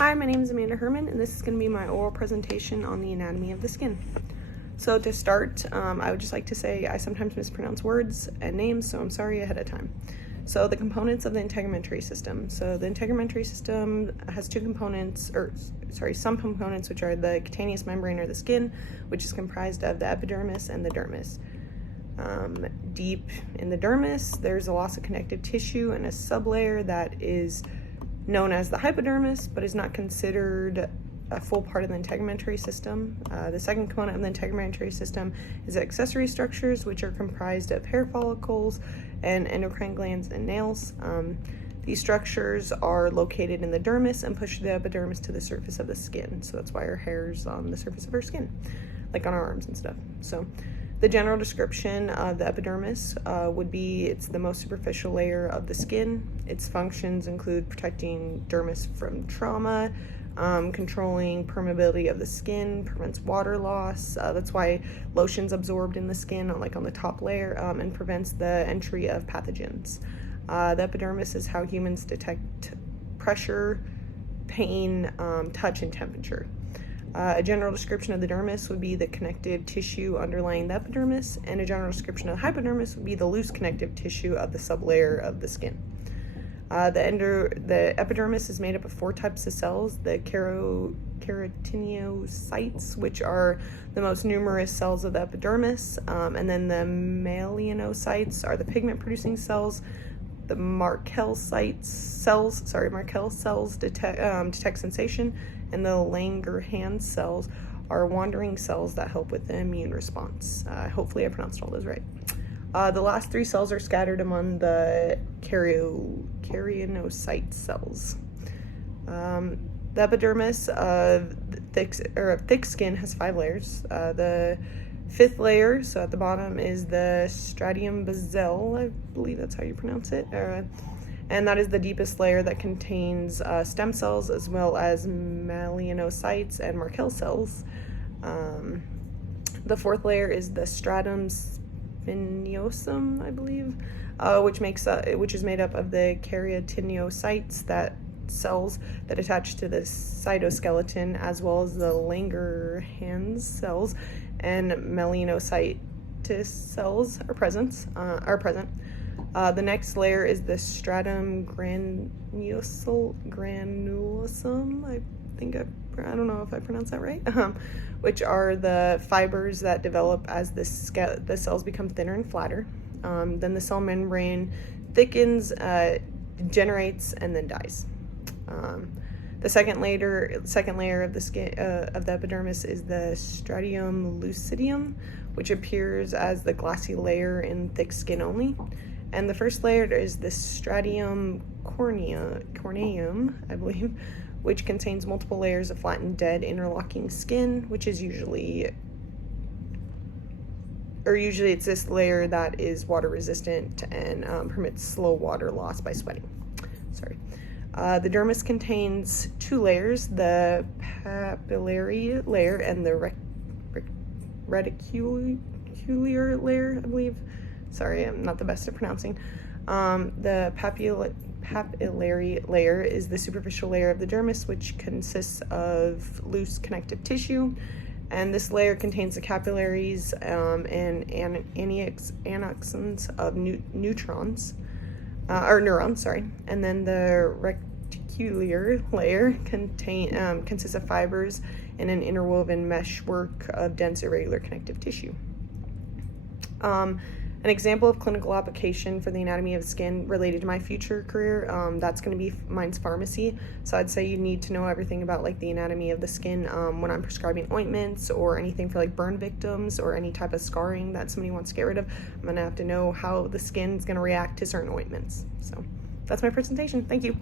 Hi, my name is Amanda Herman, and this is going to be my oral presentation on the anatomy of the skin. So to start, I would just like to say I sometimes mispronounce words and names, so I'm sorry ahead of time. So the components of the integumentary system. So the integumentary system has two components, some components, which are the cutaneous membrane or the skin, which is comprised of the epidermis and the dermis. Deep in the dermis, there's a loss of connective tissue and a sublayer that is known as the hypodermis, but is not considered a full part of the integumentary system. The second component of the integumentary system is accessory structures, which are comprised of hair follicles and endocrine glands and nails. These structures are located in the dermis and push the epidermis to the surface of the skin. So that's why our hair's on the surface of our skin, like on our arms and stuff. So the general description of the epidermis would be it's the most superficial layer of the skin. Its functions include protecting dermis from trauma, controlling permeability of the skin, prevents water loss. That's why lotion's absorbed in the skin, like on the top layer, and prevents the entry of pathogens. The epidermis is how humans detect pressure, pain, touch, and temperature. A general description of the dermis would be the connective tissue underlying the epidermis, and a general description of the hypodermis would be the loose connective tissue of the sublayer of the skin. The epidermis is made up of four types of cells: the keratinocytes, which are the most numerous cells of the epidermis, and then the melanocytes are the pigment-producing cells. The Merkel cells detect sensation, and the Langerhans cells are wandering cells that help with the immune response. Hopefully I pronounced all those right. The last three cells are scattered among the keratinocyte cells. The epidermis of thick skin has 5 layers. The fifth layer, so at the bottom, is the stratum basale, I believe that's how you pronounce it, and that is the deepest layer that contains stem cells as well as melanocytes and Merkel cells. The fourth layer is the stratum spinosum, I believe, which is made up of the keratinocytes, that cells that attach to the cytoskeleton, as well as the Langerhans cells and melanocyte cells are present. The next layer is the stratum granulosum. I don't know if I pronounced that right. Which are the fibers that develop as the cells become thinner and flatter. Then the cell membrane thickens, degenerates, and then dies. The second layer of the skin of the epidermis is the stratum lucidum, which appears as the glassy layer in thick skin only. And the first layer is the stratum corneum, I believe, which contains multiple layers of flattened, dead, interlocking skin, which is usually it's this layer that is water resistant and permits slow water loss by sweating. Sorry. The dermis contains 2 layers, the papillary layer and the reticular layer, I believe. Sorry, I'm not the best at pronouncing. The papillary layer is the superficial layer of the dermis, which consists of loose connective tissue, and this layer contains the capillaries and annexons of neurons. And then the reticular layer consists of fibers and an interwoven meshwork of dense irregular connective tissue. An example of clinical application for the anatomy of the skin related to my future career, that's going to be mine's pharmacy. So I'd say you need to know everything about like the anatomy of the skin when I'm prescribing ointments or anything for like burn victims or any type of scarring that somebody wants to get rid of. I'm going to have to know how the skin is going to react to certain ointments. So that's my presentation. Thank you.